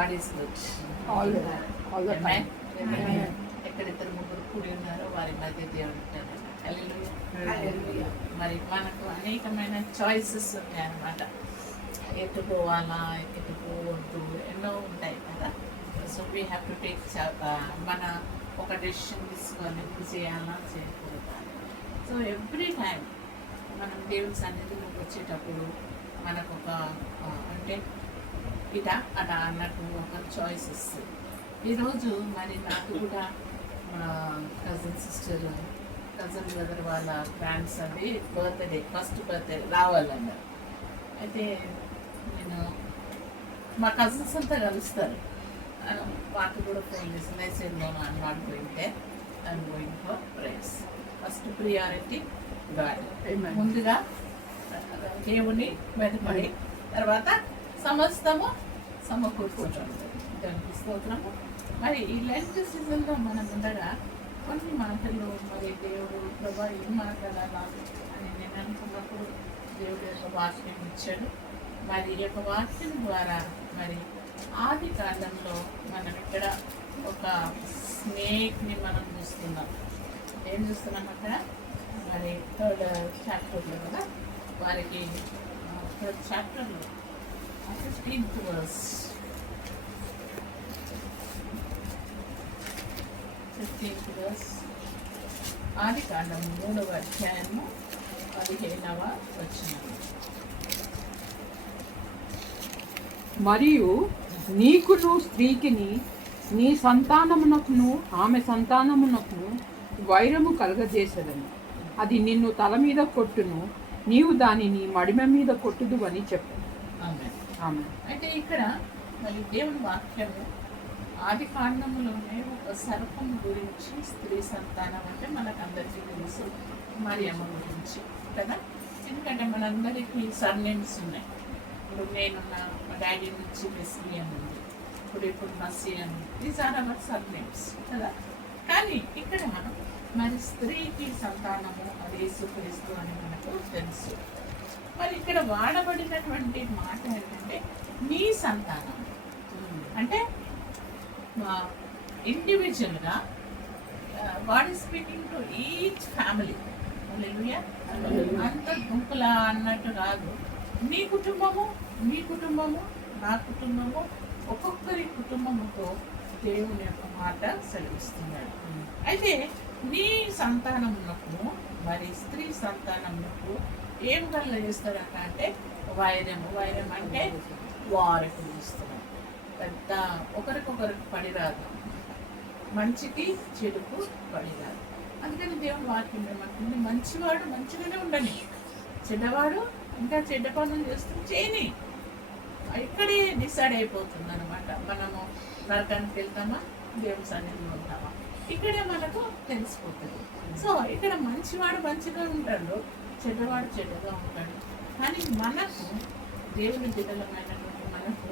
God is good all the time. ఎక్కడ ఇద్దరు ముగ్గురు కూడి ఉన్నారో వారి మధ్య దేవుడు ఉంటాడు. హల్లెలూయా. మరి మనకు అనేకమైన చాయిసెస్ ఉంటాయి అన్నమాట. ఎటు పోవాలా, ఎటు పోవద్దు, ఎన్నో ఉంటాయి కదా. So we have to take మన ఒక డెసిషన్ తీసుకొని ఇది చేయాలా చేయకూడదా. సో ఎవ్రీ టైం మనం దేవుడి సన్నిధిలోకి వచ్చేటప్పుడు మనకు ఒక అంటే ఇటా అటా అన్నట్టు ఒక చాయిస్ ఇస్తుంది. ఈరోజు మరి నాకు కూడా మా కజిన్ బ్రదర్ వాళ్ళ ఫ్రెండ్స్ అది ఫస్ట్ బర్త్డే రావాలన్నారు. అయితే నేను మా కజిన్స్ అంతా కలుస్తారు. మాకు కూడా ఫోన్ చేసి మెసేజ్లో అన్నమాట పోయింటే I'm going for prayers. First priority God. ముందుగా దేవుని వెతుపడి తర్వాత సమస్తము సమకూర్చుకుంటాము. దానికి స్తోత్రము. మరి ఈ లెంట్ సీజన్లో మనం ఉండగా కొన్ని మాటలు మరి దేవుడు ప్రభా ఏం మాట్లాడాలా అని నేను అనుకున్నప్పుడు దేవుడు యొక్క వాక్యం ఇచ్చాడు. మరి ఈ యొక్క వాక్యం ద్వారా మరి ఆది కాలంలో మనం ఇక్కడ ఒక స్నేక్ని మనం చూస్తున్నాం. ఏం చూస్తున్నాం అక్కడ మరి 3rd చాప్టర్లో కదా. వారికి 3rd చాప్టర్లో 15th verse 15th verse ఆది కాండం 3వ అధ్యాయము 15వ వచనం. మరియు నీకును స్త్రీకిని నీ సంతానమునకును ఆమె సంతానమునకును వైరము కలగజేసెదను. అది నిన్ను తల మీద కొట్టును, నీవు దానిని మడిమ మీద కొట్టుదు అని చెప్పు. ఆమె అయితే ఇక్కడ మరి దేవుని వాక్యము ఆది కాండములోనే ఒక సర్పం గురించి, స్త్రీ సంతానం అంటే మనకు అందరికీ తెలుసు మరియమ్మ గురించి కదా. ఎందుకంటే మనందరికీ సర్నేమ్స్ ఉన్నాయి. ఇప్పుడు నేనున్నా, మా డాడీ నుంచి వెస్లీ అని ఉంది, ఇప్పుడు మస్సీ అని ఉంది. దీస్ ఆర్ అవర్ సర్నేమ్స్ కదా. కానీ ఇక్కడ మరి స్త్రీకి సంతానము అది యేసుక్రీస్తు అని మనకు తెలుసు. మరి ఇక్కడ వాడబడినటువంటి మాట ఏంటంటే నీ సంతానం. అంటే ఇండివిజువల్గా God is speaking to each family. Hallelujah. అంత గుంపులా అన్నట్టు కాదు. నీ కుటుంబము, మీ కుటుంబము, నా కుటుంబము, ఒక్కొక్కరి కుటుంబముతో దేవుని యొక్క మాట సెలవిస్తున్నాడు. అయితే నీ సంతానమునకు మరి స్త్రీ సంతానమునకు ఏం కళ్ళ చేస్తారట అంటే వైరం అంటే వారికి ఇస్తున్నాడు. పెద్ద ఒకరికొకరికి పడిరాదు, మంచికి చెడుకు పడిరాదు. అందుకని దేవుని వాక్యం ఏమంటుంది, మంచివాడు మంచిగానే ఉండని, చెడ్డవాడు ఇంకా చెడ్డ పనులు చేస్తూ చేయని. ఇక్కడే డిసైడ్ అయిపోతుంది అనమాట. మనము నరకానికి వెళ్తామా, దేవుని సన్నిధిలో ఉంటామా, ఇక్కడే మనకు తెలిసిపోతుంది. సో ఇక్కడ మంచివాడు మంచిగా ఉంటాడు, చెడ్డవాడు చెడ్డగా ఉంటాడు. కానీ మనకు దేవుని బిడ్డలమైనటువంటి మనకు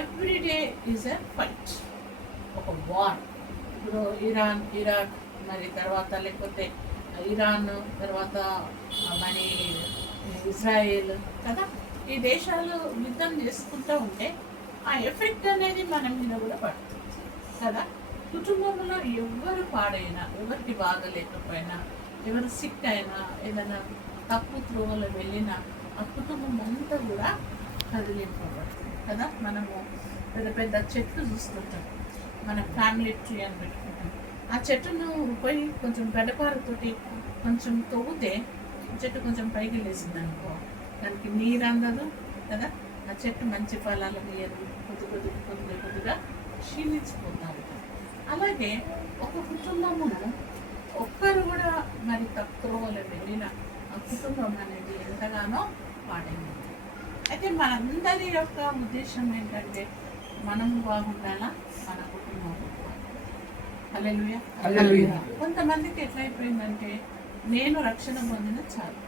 ఎవ్రీడే ఈజ్ ఎ ఫైట్, ఒక వార్. ఇప్పుడు ఇరాక్ మరి తర్వాత లేకపోతే ఇరాన్ తర్వాత మరి ఇజ్రాయేల్ కదా, ఈ దేశాలు యుద్ధం చేసుకుంటూ ఉంటే ఆ ఎఫెక్ట్ అనేది మన మీద కూడా పడుతుంది కదా. కుటుంబంలో ఎవరు పాడైనా, ఎవరికి బాగలేకపోయినా, ఎవరు సిక్ అయినా, ఏదైనా తప్పు త్రోవలో వెళ్ళినా ఆ కుటుంబం అంతా కూడా కదిలింపబడుతుంది కదా. మనము పెద్ద పెద్ద చెట్లు చూస్తుంటాం, మన ఫ్యామిలీ ట్రీ అని పెట్టుకుంటాం. ఆ చెట్టును పోయి కొంచెం గడ్డపారతోటి కొంచెం తవ్వుతే చెట్టు కొంచెం పైకి లేసింది అనుకో, దానికి నీరు అందదు కదా. ఆ చెట్టు మంచి ఫలాలు వేయదు, కొద్దిగా క్షీణించిపోతారు. అలాగే ఒక కుటుంబమును ఒక్కరు కూడా మరి తక్కువ వెళ్ళిన ఆ కుటుంబం అనేది ఎంతగానో పాడైంది. అయితే మనందరి యొక్క ఉద్దేశం ఏంటంటే మనం బాగుండాలా, మన కుటుంబం హల్లెలూయా. కొంతమందికి ఎట్లయిపోయిందంటే నేను రక్షణ పొందిన చాలు,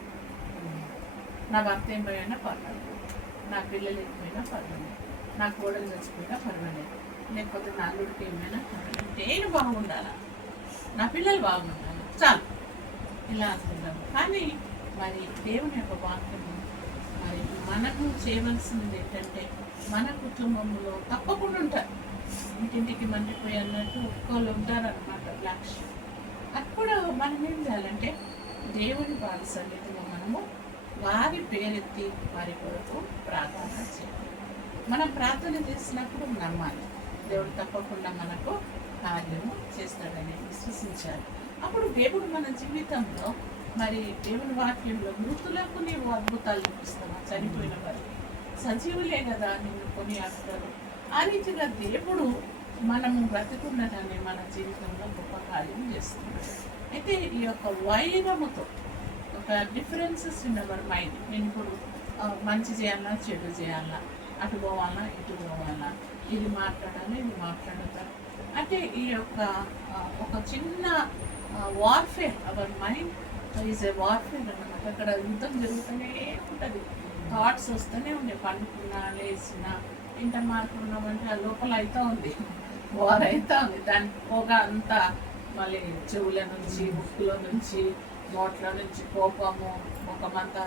నా భర్త ఏమైనా పర్వాలేదు, నా పిల్లలు ఏమైనా పర్వాలేదు, నా కోడలు చచ్చిపోయినా పర్వాలేదు, లేకపోతే నా అల్లుడికి ఏమైనా పర్వాలేదు, నేను బాగుండాలా, నా పిల్లలు బాగుండాలి చాలు ఇలా అనుకుంటాము. కానీ మరి దేవుని యొక్క వాక్యము మరి మనకు చేయవలసింది ఏంటంటే మన కుటుంబంలో తప్పకుండా ఉంటారు. ఇంటింటికి మండిపోయి అన్నట్టు ఒక్కళ్ళు ఉంటారన్నమాట బ్లాక్ షీప్. అప్పుడు మనం ఏం చేయాలంటే దేవుని పాద సన్నిధిలో మనము వారి పేరెత్తి వారి కొరకు ప్రార్థన చేయాలి. మనం ప్రార్థన చేసినప్పుడు నమ్మాలి, దేవుడు తప్పకుండా మనకు కార్యము చేస్తాడని విశ్వసించాలి. అప్పుడు దేవుడు మన జీవితంలో మరి దేవుని వాక్యంలో మృతులకు నీవు అద్భుతాలు చూపిస్తావా, చనిపోయిన వారికి సజీవులే కదా నిన్ను కొని ఆడతారు. ఆ రీతిగా దేవుడు మనము బ్రతికున్నదాన్ని మన జీవితంలో గొప్ప కార్యం చేస్తున్నాడు. అయితే ఈ యొక్క వైరముతో ఒక డిఫరెన్సెస్ ఇన్ అవర్ మైండ్, నేను ఇప్పుడు మంచి చేయాలా చెడు చేయాలా, అటు పోవాలా ఇటు పోవాలా, ఇది మాట్లాడాలి ఇది మాట్లాడతారు అంటే ఈ యొక్క ఒక చిన్న warfare, our mind is a warfare అన్నమాట. అక్కడ యుద్ధం జరుగుతూనే ఉంటుంది, థాట్స్ వస్తూనే ఉండే, పండుకున్నా లేచినా ఇంత మాట్లాడున్నామంటే ఆ లోపల అవుతూ ఉంది, వార్ అవుతూ ఉంది. దాని పొగ అంతా మళ్ళీ చెవుల నుంచి ముక్కులో నుంచి నోట్ల నుంచి కోపము, ముఖమంతా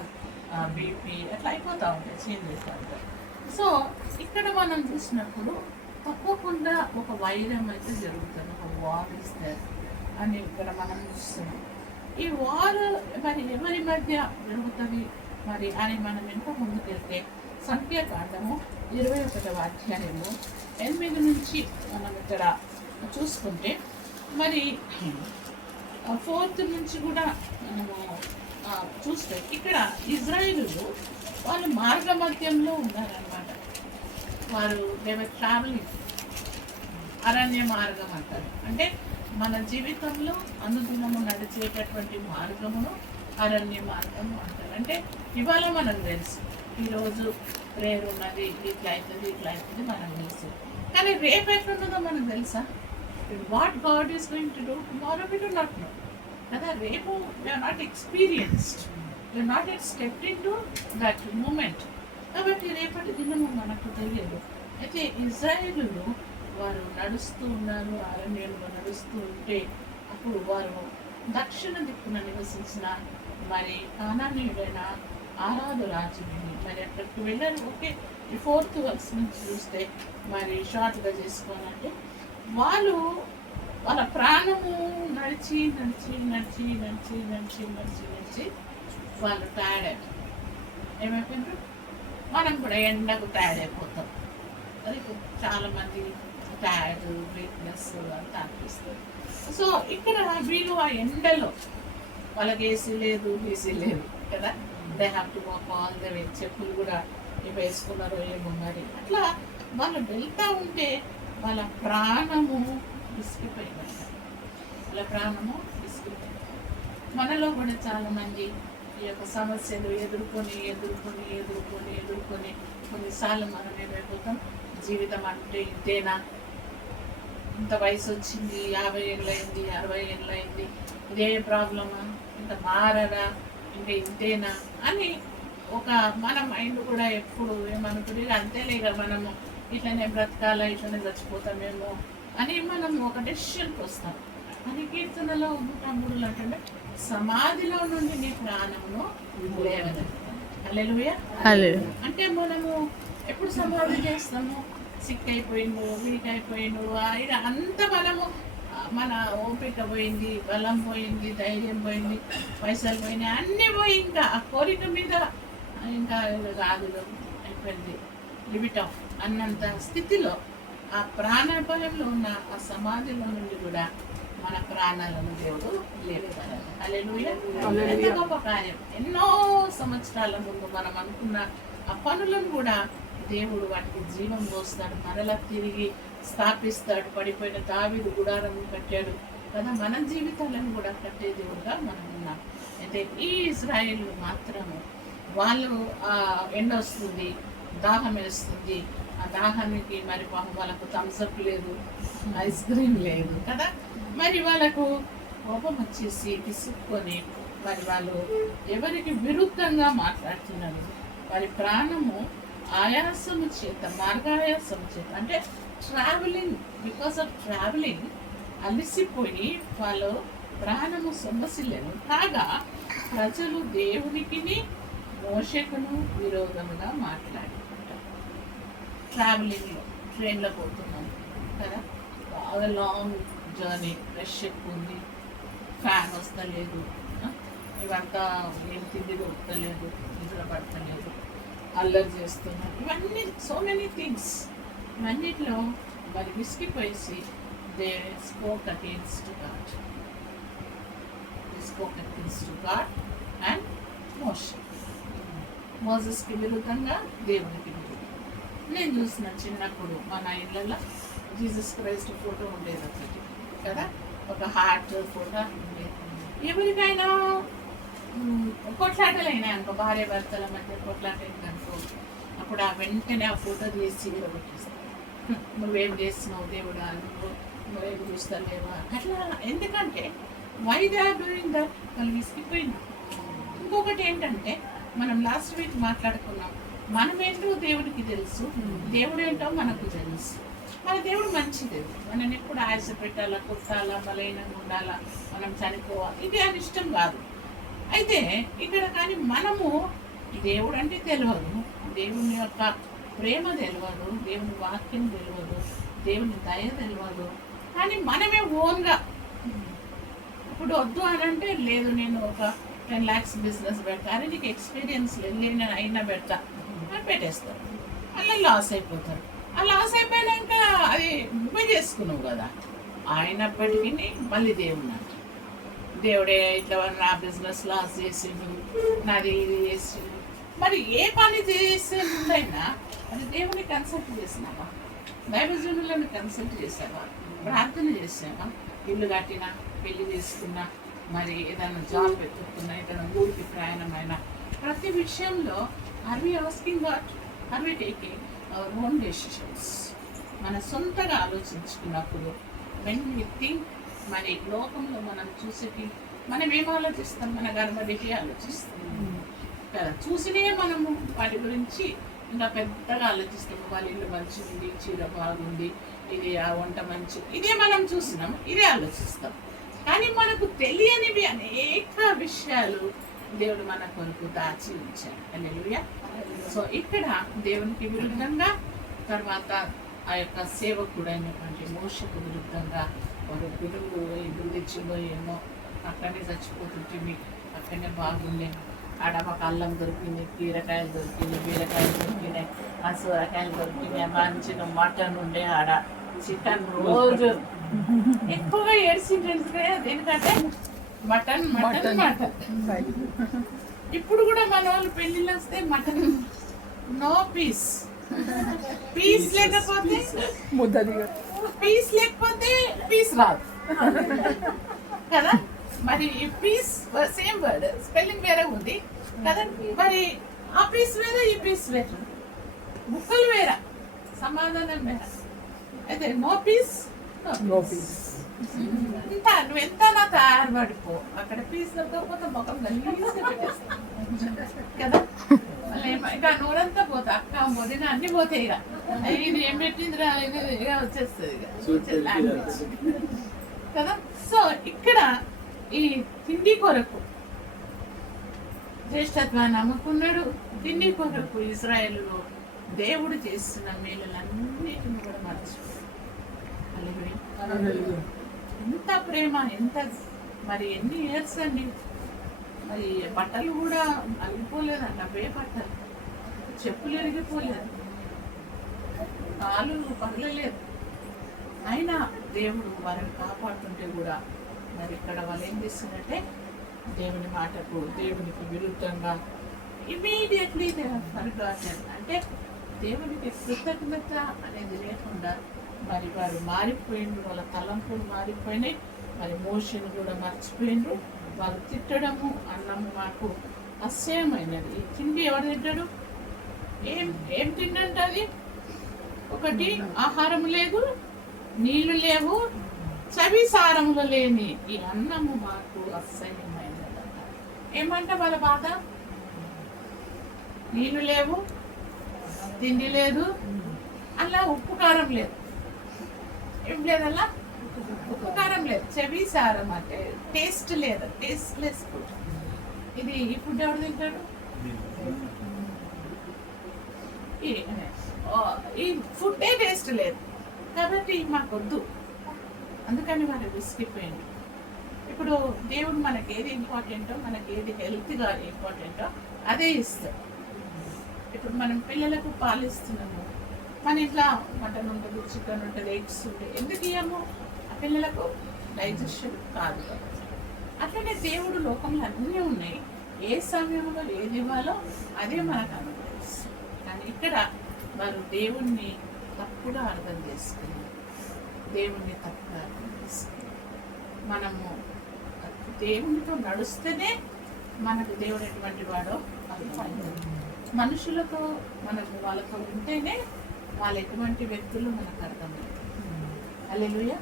బీపీ అట్లా అయిపోతూ ఉంటాయి, చేంజ్ అవుతూ ఉంటాయి. సో ఇక్కడ మనం చూసినప్పుడు తప్పకుండా ఒక వైరం అయితే జరుగుతుంది, ఒక వార్ ఇస్తే అని ఇక్కడ మనం చూస్తున్నాం. ఈ వార్ మరి ఎవరి మధ్య జరుగుతుంది మరి అని మనం ఎంత ముందుకెళ్తే సంఖ్యాకాండము 21వ అధ్యాయము 8 నుంచి మనం ఇక్కడ చూసుకుంటే మరి 4th నుంచి కూడా మనము చూస్తే ఇక్కడ ఇజ్రాయేలులు వాళ్ళు మార్గ మధ్యంలో ఉన్నారనమాట. వారు ట్రావెలింగ్, అరణ్య మార్గం అంటారు. అంటే మన జీవితంలో అనుదినము నడిచేటటువంటి మార్గమును అరణ్య మార్గము అంటారు. అంటే ఇవాళ మనకు తెలుసు ఈరోజు ప్రేయర్ ఉన్నది, ఇట్లా అవుతుంది మనకు తెలుసు. కానీ రేపు ఎట్లుంటుందో మనకు తెలుసా? What God is going to do tomorrow we do not know కదా. రేపు we are not experienced, we are not at stepped in to that moment. కాబట్టి రేపటి దినము మనకు తెలియదు. అయితే ఇజ్రాయేలులు వారు నడుస్తూ ఉన్నారు, అరణ్యంలో నడుస్తూ ఉంటే అప్పుడు వారు దక్షిణ దిక్కున నివసించిన మరి కానానీయుడైన ఆరాధు రాజుని మరి అక్కడికి వెళ్ళారు. ఓకే, ఈ 4th వర్స్ నుంచి చూస్తే మరి షార్ట్గా చేసుకోవాలంటే వాళ్ళు వాళ్ళ ప్రాణము నడిచి నడిచి నడిచి నడిచి నడిచి నడిచి నడిచి వాళ్ళు టైర్డ్ అయిపోతారు. ఏమైపోయినారు? మనం కూడా ఎండకు టైర్డ్ అయిపోతాం. అది చాలామంది టైర్డ్, వీక్నెస్ అంతా అనిపిస్తుంది. సో ఇక్కడ వీళ్ళు ఆ ఎండలో వాళ్ళకి ఏసీ లేదు, బీసీ లేదు కదా, they have to walk all the way. చెప్పులు కూడా ఇవి వేసుకున్నారో ఏమో మరి. అట్లా వాళ్ళు వెళ్తూ ఉంటే వాళ్ళ ప్రాణము విసిగిపోయిందంట, వాళ్ళ ప్రాణము విసిగిపోయింది. మనలో కూడా చాలామంది ఈ యొక్క సమస్యలు ఎదుర్కొని ఎదుర్కొని ఎదుర్కొని ఎదుర్కొని కొన్నిసార్లు మనం ఏమైపోతాం, జీవితం అంటే ఇంతేనా, ఇంత వయసు వచ్చింది, 50 ఏళ్ళు అయింది, 60 ఏళ్ళు అయింది, ఇదే ప్రాబ్లమా, ఇంత మారరా, ఇంకా ఇంతేనా అని ఒక మన మైండ్ కూడా ఎప్పుడు ఏమనుకుంటే అంతేలేక మనము ఇట్లనే బ్రతకాలా, ఇట్లనే చచ్చిపోతామేమో అని మనం ఒక డెసిషన్కి వస్తాం. అని కీర్తనలో 103 అంటే సమాధిలో నుండి నీ ప్రాణమును లేవనెత్తుతాను. హల్లెలూయా. అంటే మనము ఎప్పుడు సమాధి చేస్తాము? సిక్ అయిపోయిండు, వీక్ అయిపోయిండు, ఇది అంత మనము మన ఓపిక పోయింది, బలం పోయింది, ధైర్యం పోయింది, పైసలు పోయినాయి, అన్నీ పోయి ఇంకా ఆ కోరిక మీద ఇంకా రాదులు అయిపోయింది, లిమిట్ ఆఫ్ అన్నంత స్థితిలో ఆ ప్రాణాపాయంలో ఉన్న ఆ సమాధిలో నుండి కూడా మన ప్రాణాలను దేవుడు లేపుతారు. హల్లెలూయా. ఎంత గొప్ప కార్యం! ఎన్నో సంవత్సరాల ముందు మనం అనుకున్న ఆ పనులను కూడా దేవుడు వాటికి జీవం పోస్తాడు, మరలా తిరిగి స్థాపిస్తాడు. పడిపోయిన దావీదు గుడారం కట్టాడు కదా, మన జీవితాలను కూడా కట్టే దేవుడుగా మనం ఉన్నాం. అయితే ఈ ఇజ్రాయేలు మాత్రము వాళ్ళు ఎండ వస్తుంది, దాహం వేస్తుంది, ఆ దాహానికి మరి వాళ్ళకు థమ్స్అప్ లేదు, ఐస్ క్రీమ్ లేదు కదా, మరి వాళ్ళకు కోపం వచ్చేసి విసుక్కొని మరి వాళ్ళు ఎవరికి విరుద్ధంగా మాట్లాడుతున్నారు. వారి ప్రాణము ఆయాసము చేత, మార్గాయాసము చేత, అంటే ట్రావెలింగ్, బికాస్ ఆఫ్ ట్రావెలింగ్ అలసిపోయి వాళ్ళు ప్రాణము సొమ్మసిల్లేను కాగా ప్రజలు దేవునికి మోషేకును విరోధముగా మాట్లాడుకుంటారు. ట్రావెలింగ్లో ట్రైన్లో పోతున్నాం కదా, బాగా లాంగ్ జర్నీ, రష్ ఎక్కువ ఉంది, ఫ్యాన్ వస్తలేదు, ఇవంతా ఏం తిండి దొరుకుతలేదు, నిద్ర పడతలేదు, అల్లరి చేస్తున్నాం, ఇవన్నీ సో మెనీ థింగ్స్. ఇవన్నిట్లో మరి విసిగిపోయేసి they spoke against God. Spoke against God and మోసెస్కి విరుద్ధంగా దేవునికి విరుద్ధంగా. నేను చూసిన చిన్నప్పుడు మన ఇళ్ళల్లో జీసస్ క్రైస్ట్ ఫోటో ఉండేది ఒకటి కదా, ఒక హార్ట్ ఫోటో ఉండేది. ఎవరికైనా కొట్లాటలైనా అనుకో, భార్య భర్తల మధ్య కొట్లాటైంది అనుకో, అప్పుడు ఆ వెంటనే ఆ ఫోటో తీసి పెట్టిస్తాను. నువ్వేం చేస్తున్నావు దేవుడా, నువ్వేం చూస్తలేవా అట్లా. ఎందుకంటే why they are doing that, వాళ్ళు విసిగిపోయినా. ఇంకొకటి ఏంటంటే మనం లాస్ట్ వీక్ మాట్లాడుకున్నాం, మనమేంటో దేవుడికి తెలుసు, దేవుడు ఏంటో మనకు తెలుసు. మన దేవుడు మంచి దేవుడు, మనం ఎప్పుడు ఆశ పెట్టాలా, కొట్టాలా, బలైనంగా ఉండాలా, మనం చనిపోవాలి, ఇది అని ఇష్టం కాదు. అయితే ఇక్కడ కానీ మనము దేవుడు అంటే తెలియదు, దేవుని యొక్క ప్రేమ తెలియదు, దేవుని వాక్యం తెలియదు, దేవుని దయ తెలియదు, కానీ మనమే ఓన్గా ఇప్పుడు వద్దు అని అంటే లేదు, నేను ఒక 10 lakhs బిజినెస్ పెడతా, అరే నీకు ఎక్స్పీరియన్స్ లేదు, నేను అయినా పెడతా అని పెట్టేస్తారు. అలా లాస్ అయిపోతారు. ఆ లాస్ అయిపోయాక అది నువ్వే చేసుకున్నావు కదా, అయినప్పటికీ మళ్ళీ దేవుడు అంట, దేవుడే ఇట్లా నా బిజినెస్ లాస్ చేసిండు, నాది ఇది చేసిండు. మరి ఏ పని చేసే ముందైనా అది దేవుని కన్సల్ట్ చేసినావా, దైవజనులను కన్సల్ట్ చేసావా, ప్రార్థన చేసావా, ఇల్లు కట్టినా, పెళ్లి చేసుకున్నా, మరి ఏదైనా జాబ్ పెట్టుకున్నా, ఏదైనా ఊరికి ప్రయాణమైనా, ప్రతి విషయంలో are we asking God, are we taking our own decisions? మన సొంతగా ఆలోచించుకున్నప్పుడు వెన్ వి థింక్, మరి లోకంలో మనం చూసేటి మనం ఏం ఆలోచిస్తాం, మన గర్భడికి ఆలోచిస్తాం కదా, చూసినే మనము వాటి గురించి ఇంకా పెద్దగా ఆలోచిస్తాము. వాళ్ళ ఇల్లు మంచిగా ఉంది, చీర బాగుంది, ఇది ఆ వంట మంచి, ఇదే మనం చూసినాం, ఇదే ఆలోచిస్తాం. కానీ మనకు తెలియనివి అనేక విషయాలు దేవుడు మన కొరకు దాచి ఉంచాడు. హల్లెలూయా. సో ఇక్కడ దేవునికి విరుద్ధంగా, తర్వాత ఆ యొక్క సేవకుడైనటువంటి మోషకు విరుద్ధంగా వారు ఇల్లు తెచ్చిందో ఏమో, అక్కడనే చచ్చిపోతుంటే అక్కడనే బాగుండే, ఆడ మాకు అల్లం దొరికింది, కీరకాయలు దొరికింది, బీరకాయలు దొరికినాయి, ఆ సూరకాయలు దొరికినాయి, మంచిగా మటన్ ఉండే, ఆడ చికెన్ రోజు ఎక్కువగా ఏడ్చింటే ఎందుకంటే మటన్ మటన్ మటన్. ఇప్పుడు కూడా మన వాళ్ళు పెళ్ళిళ్ళు వస్తే మటన్, నో పీస్, పీస్ లేకపోతే పీస్ లేకపోతే పీస్ రాదు కదా. మరి ఈ పీస్ సేమ్ వర్డ్, స్పెల్లింగ్ వేరే ఉంది కదా, మరి ఆ పీస్ వేరే, ఈ పీస్ వేరే, ముక్కలు వేరే, సమాధానం వేరే. అయితే నో పీస్ నో పీస్. ఇంత నువ్వు ఎంత నా తయారు పడిపో, అక్కడ పీస్ లేకపోతే ముఖం కదా, మళ్ళీ ఇక నోరంతా పోతా, అక్క వదిన అన్ని పోతాయి, ఇక ఇది ఏం పెట్టింది రా, ఇక వచ్చేస్తుంది ఇక లాంగ్వేజ్ కదా. సో ఇక్కడ ఈ తిండి కొరకు జ్యేష్ఠత్వాన్ని నమ్ముకున్నాడు, తిండి కొరకు ఇజ్రాయేలులో దేవుడు చేస్తున్న మేలులన్నిటిని కూడా మర్చిపోయాడు. ఎంత ప్రేమ, ఎంత మరి ఎన్ని ఇయర్స్ అండి, మరి బట్టలు కూడా అలిగిపోలేదంట, అవే బట్టలు, చెప్పులు ఎరిగిపోలేదు, కాలు పగలలేదు, అయినా దేవుడు వారిని కాపాడుతుంటే కూడా మరి ఇక్కడ వాళ్ళు ఏం చేస్తుందంటే దేవుని మాటకు, దేవునికి విరుద్ధంగా ఇమీడియట్లీ ఫర్గాటెన్, అంటే దేవునికి కృతజ్ఞత అనేది లేకుండా మరి వారు మారిపోయిండ్రు, వాళ్ళ తలంపులు మారిపోయినాయి, మరి మోషను కూడా మర్చిపోయిండ్రు. వాళ్ళు తిట్టడము, అన్నము మాకు అసహ్యమైనది. ఈ తిండి ఎవరు తింటాడు, ఏం తిండంటే అది ఒకటి ఆహారం లేదు, నీళ్లు లేవు, చవి సారములు లేని ఈ అన్నము మాకు అసహ్యమైనది. ఏమంట వాళ్ళ బాధ, నీళ్లు లేవు, తిండి లేదు, అలా ఉప్పు కారం లేదు, ఏం లేదల్లా ఉప్పు కారం లేదు, చెవి సారం అంటే టేస్ట్ లేదు, టేస్ట్లెస్ ఫుడ్. ఇది ఈ ఫుడ్ ఎవరు తింటాడు? ఈ ఫుడ్డే టేస్ట్ లేదు కాబట్టి మాకొద్దు, అందుకని వాళ్ళు విసిగిపోయింది. ఇప్పుడు దేవుడు మనకి ఏది ఇంపార్టెంటో, మనకి ఏది హెల్త్గా ఇంపార్టెంటో అదే ఇస్తాడు. ఇప్పుడు మనం పిల్లలకు పాలు ఇస్తున్నాము, మన ఇంట్లో మటన్ ఉంటుంది, చికెన్ ఉంటుంది, ఎగ్స్ ఉంటాయి, ఎందుకు ఇయ్యము? ఆ పిల్లలకు డైజెషన్ కాదు కాబట్టి. అట్లనే దేవుడు లోకంలో అన్నీ ఉన్నాయి, ఏ సమయంలో ఏది ఇవ్వాలో అదే మనకు అనుభవిస్తుంది. కానీ ఇక్కడ వారు దేవుణ్ణి తప్పుగా అర్థం చేసుకుని, దేవుణ్ణి తప్పుగా అర్థం చేసుకుని, మనము దేవునితో నడుస్తేనే మనకు దేవుడు ఎటువంటి వాడో అర్థమవుతుంది. మనుషులతో మనకు వాళ్ళతో ఉంటేనే వాళ్ళు ఎటువంటి వ్యక్తులు మనకు అర్థమవుతుంది. హల్లెలూయా.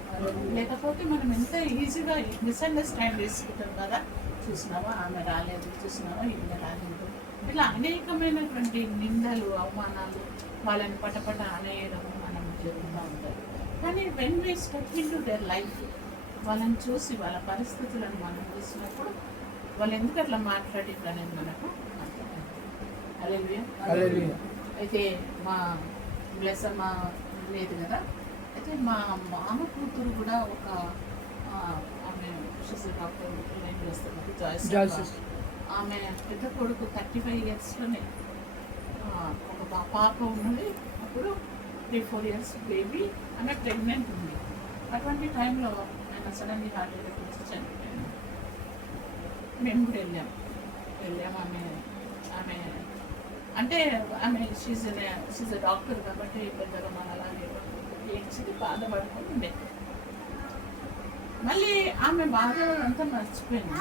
లేకపోతే మనం ఎంత ఈజీగా మిస్అండర్స్టాండ్ చేసుకుంటాం కదా, చూసినావా ఆమె రాలేదు, చూసినావా ఈమె రాలేదు, ఇలా అనేకమైనటువంటి నిందలు, అవమానాలు వాళ్ళని పటపట అనేయడం మనం జరుగుతూ ఉంటాయి. కానీ when we step in to their life, వాళ్ళని చూసి వాళ్ళ పరిస్థితులను మనం చూసినప్పుడు వాళ్ళు ఎందుకు అట్లా మాట్లాడింది అనేది మనకు అర్థమవుతుంది. హల్లెలూయా. అయితే మా బ్లెస్సమ్మ లేదు కదా, అయితే మా మామ కూతురు కూడా ఒక ఆమె డాక్టర్ ఏం చేస్తారు జాయిస్, ఆమె పెద్ద కొడుకు 35 ఇయర్స్లోనే ఒక పాప ఉన్నది. అప్పుడు 3-4 ఇయర్స్ బేబీ, ఆమె ప్రెగ్నెంట్ ఉంది. అటువంటి టైంలో ఆయన సడన్లీ హార్ట్ అటాక్ వచ్చి చనిపోయాను. మేము కూడా వెళ్ళాము. ఆమె అంటే ఆమె షీజ్ డాక్టర్ కాబట్టి పెద్దగా మన అలాగే ఏడ్చింది, బాధపడుకొని ఉండే. మళ్ళీ ఆమె బాధ అంతా మర్చిపోయింది.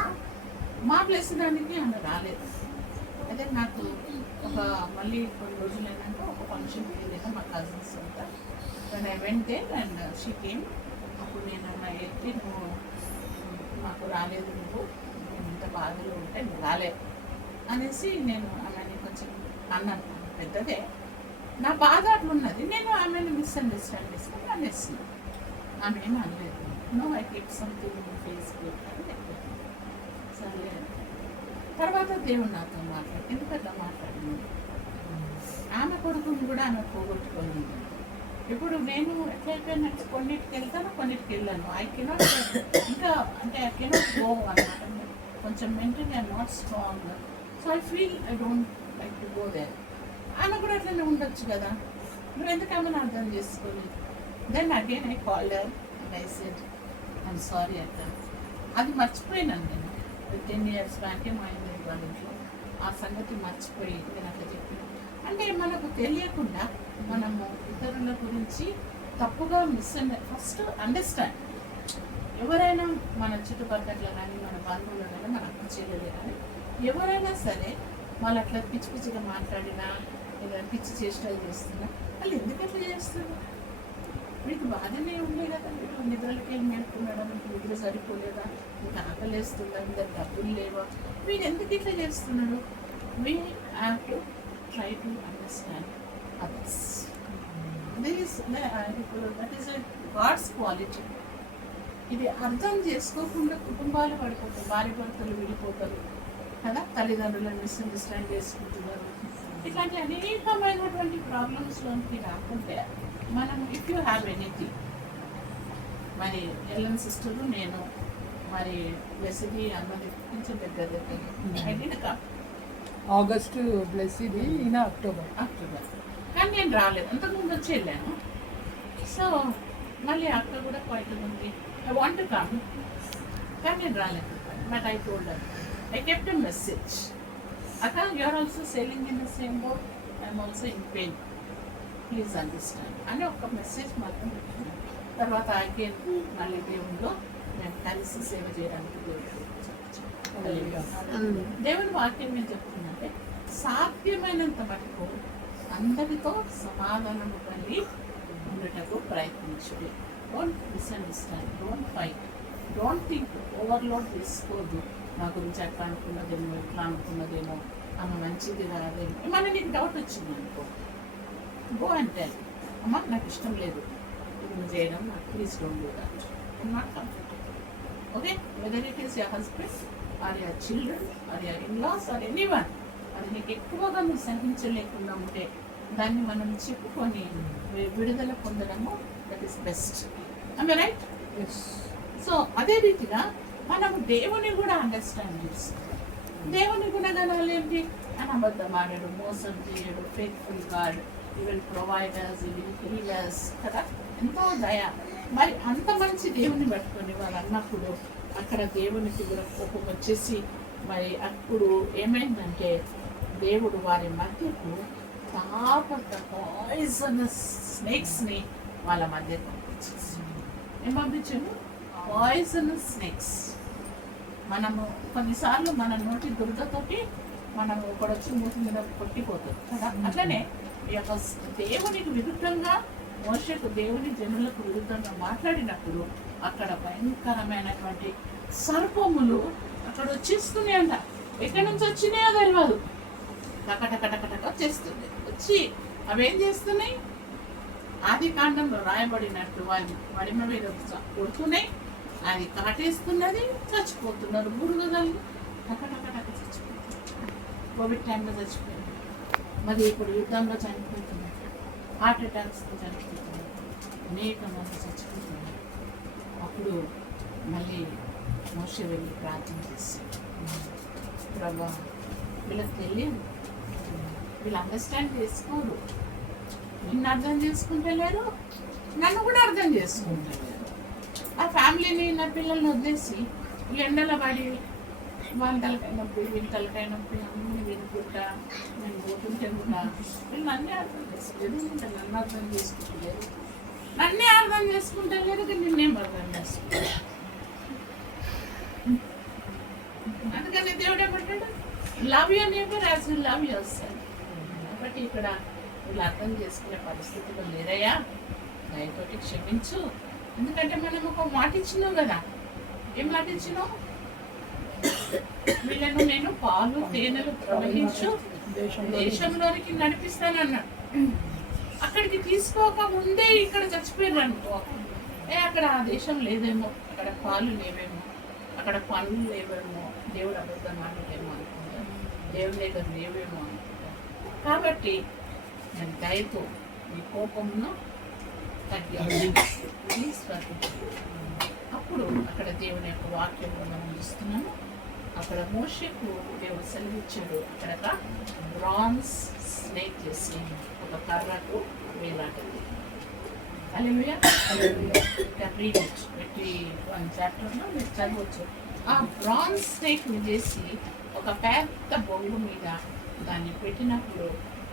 మా ప్లేస్ దానికి ఆమె రాలేదు. అయితే నాకు మళ్ళీ కొన్ని రోజులు ఏంటంటే ఒక ఫంక్షన్కి వెళ్ళిన మా కజిన్స్ అంతా, when I went there and she came. అప్పుడు నేను ఎత్తి, నువ్వు మాకు రాలేదు, నువ్వు నేను ఇంత బాధలో ఉంటే నువ్వు రాలేదు అనేసి నేను ఆమెని కొంచెం అన్నాను. పెద్దదే, నా బాధ అట్లున్నది, నేను ఆమెను మిస్అండర్స్టాండ్ చేసుకుని అనేస్తున్నాను. ఆమె ఏమీ అనలేదు. No I keep something Facebook అని చెప్పాను. సరే, తర్వాత దేవుడు నాతో మాట్లాడి, ఎందుకంటే మాట్లాడింది. ఆమె కొడుకుని కూడా ఆమె పోగొట్టుకోలేదు. ఇప్పుడు నేను ఎట్లయిపోయినట్టు కొన్నిటికి వెళ్తాను, కొన్నిటికి వెళ్ళాను. ఐ కెనాట్ ఇంకా అంటే ఐ కెనాట్ గో అన్నమాట. కొంచెం mentally I not strong, so I feel I don't like to go there. ఆమె కూడా అట్లనే ఉండొచ్చు కదా, నువ్వు ఎందుకు ఆమెను అర్థం చేసుకోలేదు? Then again I called her and I said I'm sorry అక్క. అది మర్చిపోయినాను నేను. 10 ఇయర్స్ బ్యాకే మా ఇంటి వాళ్ళ ఇంట్లో ఆ సంగతి మర్చిపోయి నేను అట్లా చెప్పిన. అంటే మనకు తెలియకుండా మనము ఇతరుల గురించి తప్పుగా ఫస్ట్ అండర్స్టాండ్. ఎవరైనా మన చుట్టుపక్కల కానీ, మన బంధువులు కానీ, మన అక్క చెల్లెలు కానీ ఎవరైనా సరే వాళ్ళు అట్లా పిచ్చి పిచ్చిగా మాట్లాడినా, లేదా పిచ్చి చేష్టలు చేస్తున్నా, వాళ్ళు ఎందుకు అట్లా చేస్తున్నారు? మీకు బాధనే ఉండే కదా, మీరు నిద్రలకి వెళ్ళి మేలుకున్నాడా, మీకు నిద్ర సరిపోలేదా, మీకు ఆకలేస్తుందా, మీ దగ్గర డబ్బులు లేవా, మీరు ఎందుకు ఇట్లా చేస్తున్నాడు? We have to try to understand others. That is God's quality. ఇది అర్థం చేసుకోకుండా కుటుంబాలు పడిపోతాయి, భార్య భర్తలు విడిపోతారు కదా, తల్లిదండ్రులను మిస్అండర్స్టాండ్ చేసుకుంటున్నారు. ఇట్లాంటి అనేకమైనటువంటి ప్రాబ్లమ్స్లోకి రాకుంటే మనం, ఇఫ్ యూ హ్యావ్ ఎనీథింగ్, మరి ఎల్ఎన్ సిస్టరు నేను మరి బ్లెస్సీ అన్నది కొంచెం దగ్గర ఐడియా ఆగస్టు బ్లెస్సీది ఈయన అక్టోబర్. కానీ నేను రాలేదు, అంతకుముందు వచ్చి వెళ్ళాను. సో మళ్ళీ అక్క కూడా క్వైట్ ఉంది, ఐ వాంట్ టు కమ్, కానీ నేను రాలేదు. But I told her, I kept a message. Akka, you are also sailing in the same boat. I am also in pain. Please understand. అని ఒక మెసేజ్ మాత్రం పెట్టినాను. తర్వాత అగైన్ మళ్ళీ దేవునిలో మేము కలిసి సేవ చేయడానికి దేవుని వాక్యం ఏం చెప్తుందంటే, సాధ్యమైనంత మటుకు అందరితో సమాధానము కలిగి ఉండటకు ప్రయత్నించుడి. Don't misunderstand, don't fight, don't think, overload తీసుకోవద్దు. నా గురించి అట్లా అనుకున్నదేమో, ఇట్లా అనుకున్నదేమో, ఆమె మంచిది రాదేమో, మన నీకు డౌట్ వచ్చింది అనుకో, గో అండ్ టెల్, అమ్మ నాకు ఇష్టం లేదు ఇది చేయడం, నాకు please don't do that, I'm not comfortable. Okay, whether it is your husband or your children or your in-laws or anyone, అది నీకు ఎక్కువగా నువ్వు సహించలేకుండా ఉంటే దాన్ని మనం చెప్పుకొని విడుదల పొందడము that is best. Right? Yes. So అదే రీతిగా మనము దేవుని కూడా అండర్స్టాండ్ చేస్తాం. దేవుని గుణగణాలు ఏంటి? ఆయన అబద్ధం ఆడాడు, మోసం చేయడు, faithful God, even providers, even healers కదా, ఎంతో దయ. మరి అంత మంచి దేవుని పట్టుకొని వాళ్ళు అన్నప్పుడు అక్కడ దేవునికి కూడా కోపం వచ్చేసి మరి అప్పుడు ఏమైందంటే దేవుడు వారి మధ్యకు పాయిజనస్ స్నేక్స్ని వాళ్ళ మధ్యకు పంపించేసి ఏం పంపించాము? Poisonous snakes. మనము కొన్నిసార్లు మన నోటి దురదతోటి మనం ఒకడొచ్చి మూతి మీద కొట్టిపోతుంది కదా. అట్లనే ఈ యొక్క దేవునికి విరుద్ధంగా మోషేకు దేవుని జనులకు విరుద్ధంగా మాట్లాడినప్పుడు అక్కడ భయంకరమైనటువంటి సర్పములు అక్కడ వచ్చేస్తున్నాయంట. ఎక్కడి నుంచి వచ్చినాయో తెలియదు, టకటకటకటక వచ్చేస్తుంది. వచ్చి అవేం చేస్తున్నాయి? ఆది కాండంలో రాయబడినట్టు వారి వడిమ మీద కొడుతున్నాయి, అది కాటేస్తున్నది, చచ్చిపోతున్నారు. బురుగలు టకటకటక చచ్చిపోతున్నారు. కోవిడ్ టైంలో చచ్చిపోయింది, మరి ఇప్పుడు యుద్ధంలో చనిపోతున్నారు, హార్ట్ అటాక్స్తో చనిపోతున్నారు, అనేక మంది చచ్చిపోతున్నారు. అప్పుడు మళ్ళీ మోషే వెళ్ళి ప్రార్థన చేశారు, ప్రభా వీళ్ళకి తెలియదు, వీళ్ళు అండర్స్టాండ్ చేసుకోరు, నిన్ను అర్థం చేసుకుంటలేరు, నన్ను కూడా అర్థం చేసుకుంటలేరు. ఆ ఫ్యామిలీని, నా పిల్లల్ని వదిలేసి ఎండల పడి వాళ్ళ తలకాయ నొప్పి, వీళ్ళ తలకాయ నొప్పి అన్నీ వినుకుంటా నేను పోతుంటే కూడా వీళ్ళు నన్నే అర్థం చేసుకోలేదు, నన్ను అర్థం చేసుకుంటలేరు, నన్నే అర్థం చేసుకుంటలేరు, నిన్నేం అర్థం చేసుకుంటారు. అందుకని దేవుడు ఏమంటాడు? Love your neighbour as you love your self. కాబట్టి ఇక్కడ వీళ్ళు అర్థం చేసుకునే పరిస్థితులు లేరయ్యా, దయతోటి క్షమించు. ఎందుకంటే మనం ఒక మాట ఇచ్చినాం కదా. ఏం మాట ఇచ్చినాం? వీళ్ళను నేను పాలు తేనెలు ప్రవహించు దేశంలోనికి నడిపిస్తానన్నాడు. అక్కడికి తీసుకోక ముందే ఇక్కడ చచ్చిపోయారు అనుకో, అక్కడ ఆ దేశం లేదేమో, అక్కడ పాలు లేవేమో, అక్కడ పనులు లేవేమో, దేవుడు అబద్ధం ఆడలేమో అనుకుంటారు, దేవుడి దగ్గర లేవేమో అనుకుంటారు. కాబట్టి నేను దయతో ఈ కోపమును అప్పుడు అక్కడ దేవుని యొక్క వాక్యంలో మనం చూస్తున్నాము. అక్కడ మోషేకు దేవుడు సెలవిచ్చాడు, అక్కడ బ్రాన్స్ స్నేక్ చేసి ఒక కర్రకు వేలాడింది. హల్లెలూయా. చాప్టర్లో మీరు చదవచ్చు. ఆ బ్రాన్స్ స్నేక్ని చేసి ఒక పెద్ద బొంగు మీద దాన్ని పెట్టినప్పుడు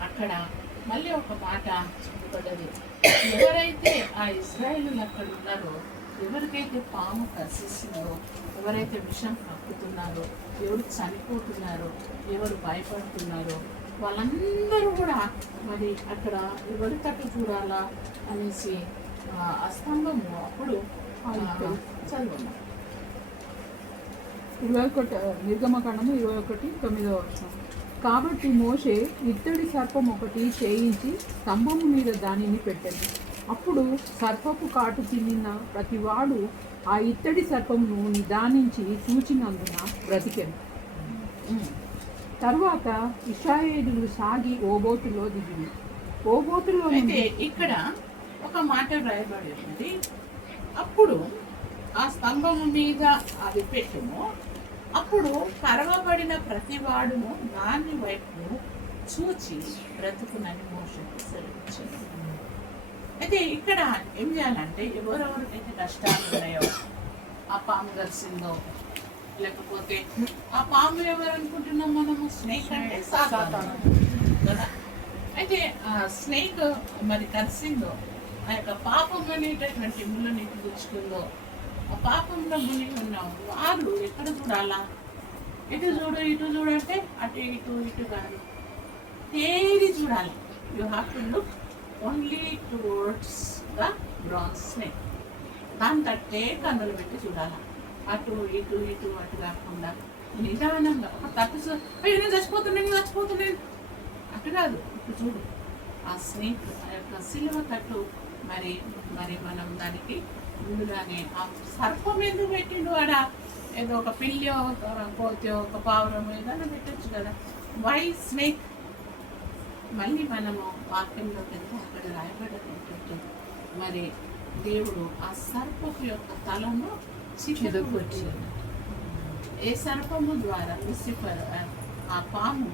అక్కడ మళ్ళీ ఒక మాట చెప్పబడ్డది. ఎవరైతే ఆ ఇశ్రాయేలులు అక్కడ ఉన్నారో, ఎవరికైతే పాము కసిస్తుందో, ఎవరైతే విషం కక్కుతున్నారో, ఎవరు చనిపోతున్నారో, ఎవరు భయపడుతున్నారో వాళ్ళందరూ కూడా మరి అక్కడ ఎవరి తట్టు చూడాలా అనేసి ఆ స్తంభము అప్పుడు చదువు 21 నిర్గమకాండము 21:9. కాబట్టి మోషే ఇత్తడి సర్పం ఒకటి చేయించి స్తంభము మీద దానిని పెట్టండి. అప్పుడు సర్పపు కాటు తినిన ప్రతివాడు ఆ ఇత్తడి సర్పమును నిదానించి చూచినందున బ్రతికెను. తర్వాత ఇశ్రాయేలులు సాగి ఓబోతులో దిగింది. ఓబోతులో అయితే ఇక్కడ ఒక మాట రాయబడి ఉంది. అప్పుడు ఆ స్తంభము మీద అది పెట్టుము, అప్పుడు కరవబడిన ప్రతివాడును దాని వైపు చూచి బ్రతుకునని మోషేకు సెలవిచ్చాడు. అయితే ఇక్కడ ఏం చేయాలంటే, ఎవరెవరికైతే కష్టాలు ఉన్నాయో, ఆ పాము గరిసిందో, లేకపోతే ఆ పాము ఎవరు అనుకుంటున్నాం మనము? స్నేక్ అంటే సాతాను కదా. అయితే ఆ స్నేక్ మరి కరిసిందో, ఆ యొక్క పాపం అనేటటువంటి ముళ్ళని గుచ్చుకుందో, ఆ పాపంలో మునిగి ఉన్నాం వారు ఎక్కడ చూడాలా? ఇటు చూడు, ఇటు చూడంటే అటు ఇటు ఇటు కాదు, తేరి చూడాలి. You have to look only towards the bronze snake. దాని తట్టే కన్నులు పెట్టి చూడాలి, అటు ఇటు ఇటు అటు కాకుండా నిదానంగా ఒక తట్టు. నేను చచ్చిపోతున్నాను అటు కాదు, ఇటు చూడు. ఆ స్నేక్ ఆ యొక్క సిలువ తట్టు మరి మరి మనం దానికి ముందుగానే ఆ సర్పం ఎందుకు పెట్టిండు ఆడ? ఏదో ఒక పిల్లో, పోతే ఒక పావురం ఏదైనా పెట్టచ్చు కదా. Why snake? మళ్ళీ మనము వాక్యంలోకి వెళ్తే అక్కడ రాయబడ్డది ఏంటంటే మరి దేవుడు ఆ సర్పపు యొక్క తలను చితకొచ్చాడు. ఏ సర్పము ద్వారా లూసిఫర్ ఆ పాము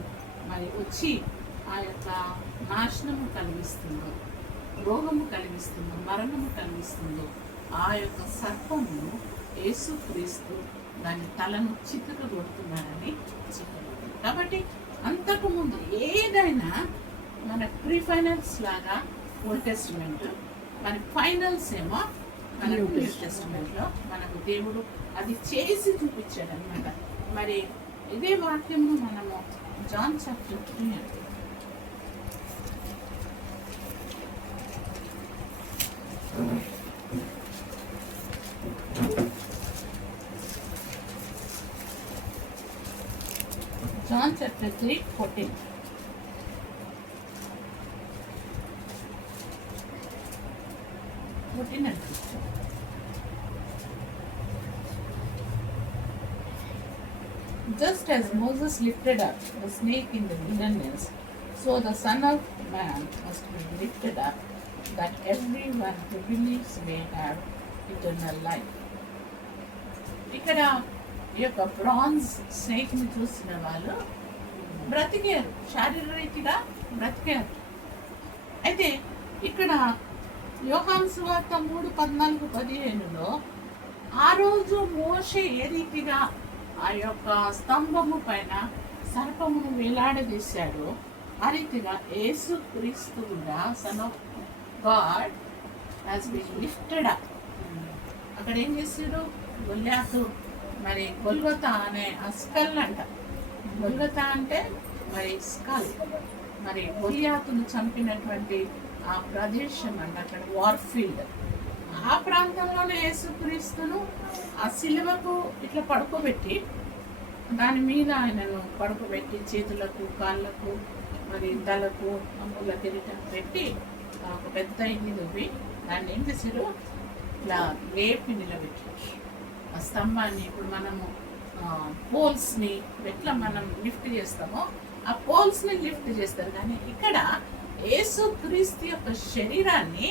మరి వచ్చి ఆ యొక్క నాశనము కలిగిస్తుందో, రోగము కలిగిస్తుందో, మరణము కలిగిస్తుందో ఆ యొక్క సర్పమును యేసుక్రీస్తు దాని తలను చితకగొడుతున్నాడని చెప్పబడింది. కాబట్టి అంతకుముందు ఏదైనా మన ప్రీ ఫైనల్స్ లాగా ఓల్డ్ టెస్టిమెంట్, మన ఫైనల్స్ ఏమో మన న్యూ టెస్టిమెంట్లో మనకు దేవుడు అది చేసి చూపించాడు అనమాట. మరి ఇదే వాక్యము మనము John chapter 3 John chapter 3:14. Just as Moses lifted up the snake in the wilderness, so the Son of Man must be lifted up, that everyone who believes may have eternal life. ఇక్కడ ఈ యొక్క bronze స్నేక్ని చూసిన వాళ్ళు బ్రతికారు, శారీరరీతిగా బ్రతికారు. అయితే ఇక్కడ యోహాను సువార్త 3:14-15లో ఆ రోజు మోషే ఏ రీతిగా ఆ యొక్క స్తంభము పైన సర్పమును వేలాడదీశాడో ఆ రీతిగా యేసుక్రీస్తు కూడా son of God has been lifted up. అక్కడ ఏం చేశాడు? గొల్యాతు మరి గొల్గొతా అనే ఆ స్కల్ అంట. గొల్గొతా అంటే మరి స్కల్, మరి గొల్యాతును చంపినటువంటి ఆ ప్రదేశం అంట, అక్కడ వార్ఫీల్డ్. ఆ ప్రాంతంలోనే యేసుక్రీస్తును ఆ సిలువకు ఇట్లా పడుకోబెట్టి, దాని మీద ఆయనను పడుకోబెట్టి చేతులకు కాళ్ళకు మరి తలకు అమ్ముల కిరీటం పెట్టి ఒక పెద్ద ఇల్లు దువ్వి దాన్ని ఏం చేశారు? ఇట్లా లేపి నిలబెట్టారు. ఆ స్తంభాన్ని ఇప్పుడు మనము పోల్స్ని ఎట్లా మనం లిఫ్ట్ చేస్తామో ఆ పోల్స్ని లిఫ్ట్ చేస్తారు. కానీ ఇక్కడ యేసుక్రీస్తు యొక్క శరీరాన్ని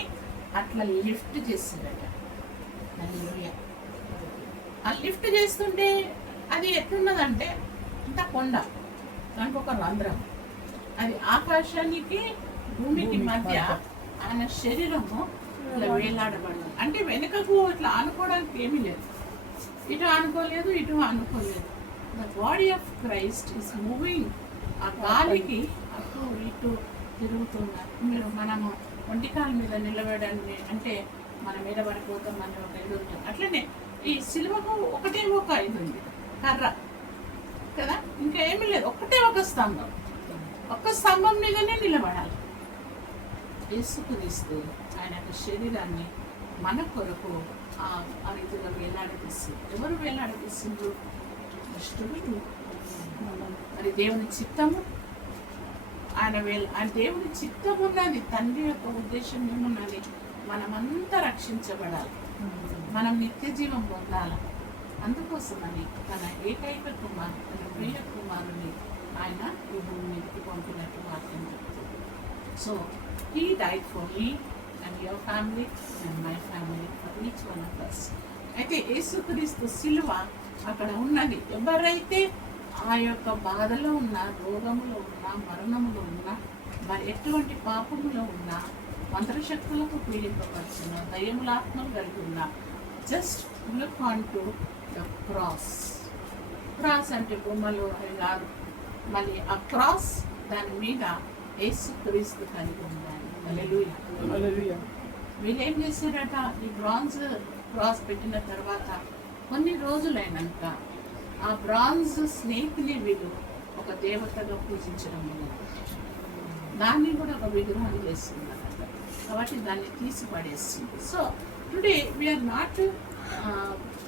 అట్లా లిఫ్ట్ చేసిందట. ఆ లిఫ్ట్ చేస్తుంటే అది ఎట్లున్నదంటే ఇంత కొండ, దానికి ఒక రంధ్రం, అది ఆకాశానికి భూమికి మధ్య ఆయన శరీరము ఇట్లా వేలాడబడింది. అంటే వెనుకకు ఇట్లా ఆనుకోవడానికి ఏమీ లేదు, ఇటు ఆనుకోలేదు, ఇటు ఆనుకోలేదు. The body of Christ is moving. ఆ గాలికి అటు ఇటు తిరుగుతున్నారు. మీరు మనము ఒంటికాల మీద నిలబడండి అంటే మన మీద పడిపోతాం, మన ఒక ఇది ఉంటుంది. అట్లనే ఈ సిలువకు ఒకటే ఒక ఇది ఉంది, కర్ర కదా, ఇంకా ఏమీ లేదు, ఒకటే ఒక స్తంభం. ఒక్క స్తంభం మీదనే నిలబడాలి. యేసుక్రీస్తు ఆయన యొక్క శరీరాన్ని మన కొరకు ఆ రీతిగా వేలాడదీసి. ఎవరు వేలాడదీసిండ్రు? దుష్టుడు. మరి దేవుని చిత్తము, ఆయన దేవుని చిత్తం ఉన్నది, తండ్రి యొక్క ఉద్దేశం ఏమున్నది? మనమంతా రక్షించబడాలి, మనం నిత్య జీవం పొందాలి. అందుకోసమని తన ఏకైక కుమారు, తన ప్రియ కుమారుని ఆయన ఈ భూమి మీదకి పంపినట్టు వాక్యం చెప్తుంది. So he died for me and your family and my family, for each one of us. అయితే యేసుక్రీస్తు సిలువ అక్కడ ఉన్నది. ఎవరైతే ఆ యొక్క బాధలో ఉన్న, రోగములో ఉన్న, మరణములో ఉన్న, మరి ఎటువంటి పాపములో ఉన్న, మంత్రశక్తులకు పీడింపబడుతున్న, దయ్యముల ఆత్మలు కలిగి ఉన్న, just look on to the cross. Cross అంటే బొమ్మలు అవి కాదు, మళ్ళీ ఆ క్రాస్ దాని మీద యేసుక్రీస్తు కలిగి ఉండాలి. హల్లెలూయా. వీళ్ళు ఏం చేశారట? ఈ బ్రాంజ్ క్రాస్ పెట్టిన తర్వాత కొన్ని రోజులైనాక ఆ బ్రాంజ్ స్నేక్ని వీళ్ళు ఒక దేవతగా పూజించడం లేదు, దాన్ని కూడా ఒక విగ్రహం చేస్తున్నారు. కాబట్టి దాన్ని తీసి పడేస్తుంది. So today we are not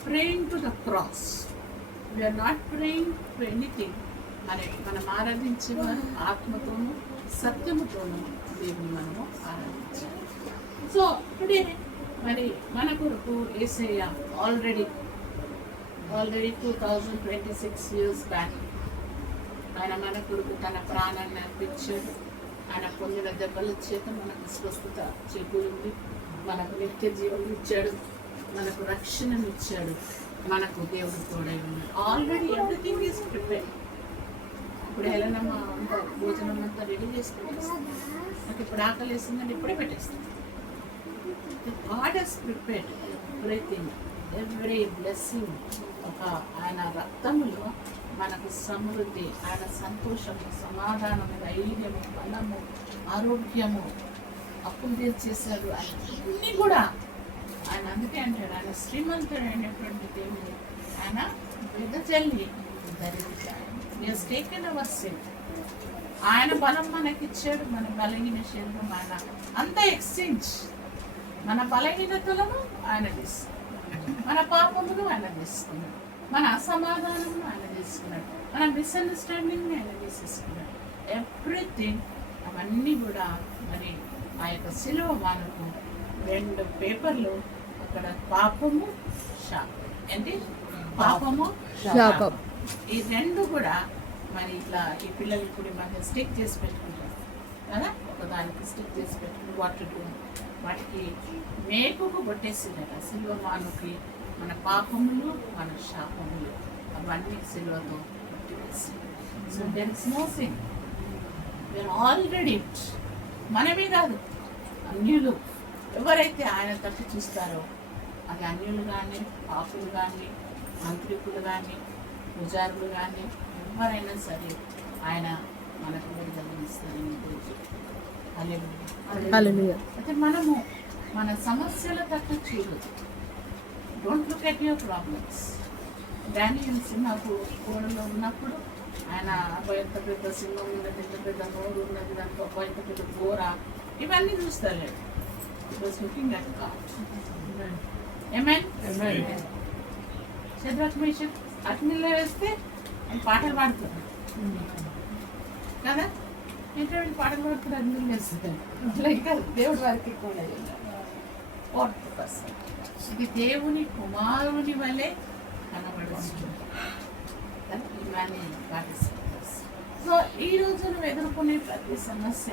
praying to the cross, we are not praying to anything. మనం ఆరాధించేవారు ఆత్మతోనూ సత్యముతోనూ దేవుని మనము ఆరాధించాలి. సో టుడే మరి మన కొరకు యేసయ్య ఆల్రెడీ 2026 years బ్యాక్ ఆయన మన కొరకు తన ప్రాణాన్ని అర్పించాడు. ఆయన పొందిన దెబ్బల చేత మనకు స్వస్థత చేకూరింది, మనకు నిత్య జీవం ఇచ్చాడు, మనకు రక్షణను ఇచ్చాడు, మనకు దేవుడు తోడై ఉన్నాడు. Already everything is prepared. ఇప్పుడు హెలనమ్మ అంతా భోజనం అంతా రెడీ చేసి పెట్టేస్తుంది. నాకు ఇప్పుడు ఆకలి వేస్తుందంటే ఇప్పుడే పెట్టేస్తుంది. God has prepared everything, every blessing. ఒక ఆయన రక్తములో మనకు సమృద్ధి, ఆయన సంతోషము, సమాధానము, ధైర్యము, బలము, ఆరోగ్యము, అప్పులు తీర్చేశాడు. ఆయన అన్నీ కూడా ఆయన అందుకే అంటాడు, ఆయన శ్రీమంతుడైనటువంటి దేవుడు. ఆయన వెదజల్లి ధరించాడు. Taken hour sin. ఆయన బలం మనకిచ్చాడు, మన బలహీన శరీరం ఆయన అంతా ఎక్స్చేంజ్. మన బలహీనతలను ఆయన తీసుకున్నాడు, మన పాపమును ఆయన తీసుకున్నాడు, మన అసమాధానమును ఆయన తీసుకున్నాడు, మన మిస్అండర్స్టాండింగ్ని ఆయన తీసేసుకున్నాడు. ఎవ్రీథింగ్ అవన్నీ కూడా మరి ఆ యొక్క శిలువ మనకు 2 పేపర్లు అక్కడ పాపము శాపం. ఏంటి? పాపము శాపం. ఈ 2 కూడా మరి ఇట్లా ఈ పిల్లలు ఇప్పుడు మధ్య స్టిక్ చేసి పెట్టుకుంటారు కదా, ఒకదానికి స్టిక్ చేసి పెట్టుకుని వాటికి మేకుకు కొట్టేసిందట సిలువ మానుకి. మన పాపములు, మన శాపములు అవన్నీ సిలువతో కొట్టివేసి. So there is no sin, we are already. మనమే కాదు, అన్యులు ఎవరైతే ఆయన తట్టు చూస్తారో, అది అన్యులు కానీ, పాపులు కానీ, మంత్రికులు కానీ, పూజారులు కానీ, ఎవరైనా సరే ఆయన మనకు విడుదలనిస్తారని అయితే మనము మన సమస్యల తట్టు చూడదు. Don't look at your problems. Daniel సింహపు కోడలో ఉన్నప్పుడు ఆయన ఎంత పెద్ద సింహం ఉన్నది, ఎంత పెద్ద నోరు ఉన్నది, దాంట్లో ఎంత పెద్ద ఘోర, ఇవన్నీ చూస్తారు. It was looking at God. Amen. Shadrach Meshach అగ్నిలో వేస్తే ఆయన పాటలు పాడుతున్నారు కదా, ఎటువంటి పాటలు పాడుతున్నారు, అగ్నిలో వేస్తారు. ఇంకా దేవుడు వారికి కూడా ఇది దేవుని కుమారుని వలె కనబడుతుంది. ఇవన్నీ పాటిస్తారు. సో ఈ రోజు నువ్వు ఎదుర్కొనే ప్రతి సమస్య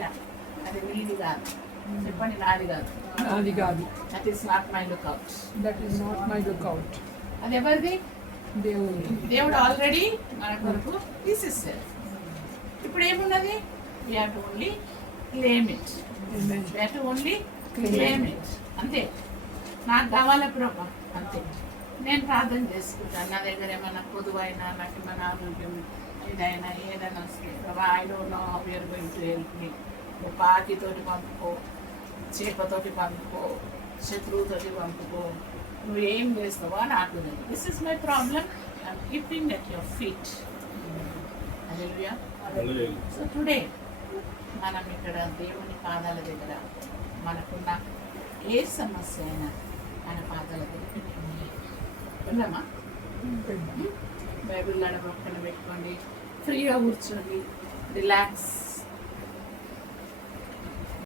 అది నీది కాదు. చెప్పండి, నాది కాదు. అది కాదు. That is not my lookout. That is not my lookout. అది ఎవరిది? దేవుడు ఆల్రెడీ మన కొరకు తీసేసారు. ఇప్పుడు ఏమున్నది? we have to only claim it. We have to only claim it. అంతే. నాకు కావాలి ప్రభా, అంతే. నేను ప్రార్థన చేసుకుంటాను. నా దగ్గర ఏమైనా పొదువైనా, నాకు ఏమైనా ఆరోగ్యం ఏదైనా వస్తే ప్రభా, I don't know how you are going to help me. నువ్వు పాకితోటి పంపుకో, చేపతోటి పంపుకో, శత్రువుతోటి పంపుకో, నువ్వు ఏం చేస్తావో నాకు తెలియదు. This is my problem, I'm keeping at your feet. Hallelujah. So today మనం ఇక్కడ దేవుని పాదాల దగ్గర మనకున్న ఏ సమస్య అయినా ఆయన పాదాల దగ్గర వెళ్ళామా? బైబిల్ పక్కన పెట్టుకోండి, ఫ్రీగా కూర్చోండి, రిలాక్స్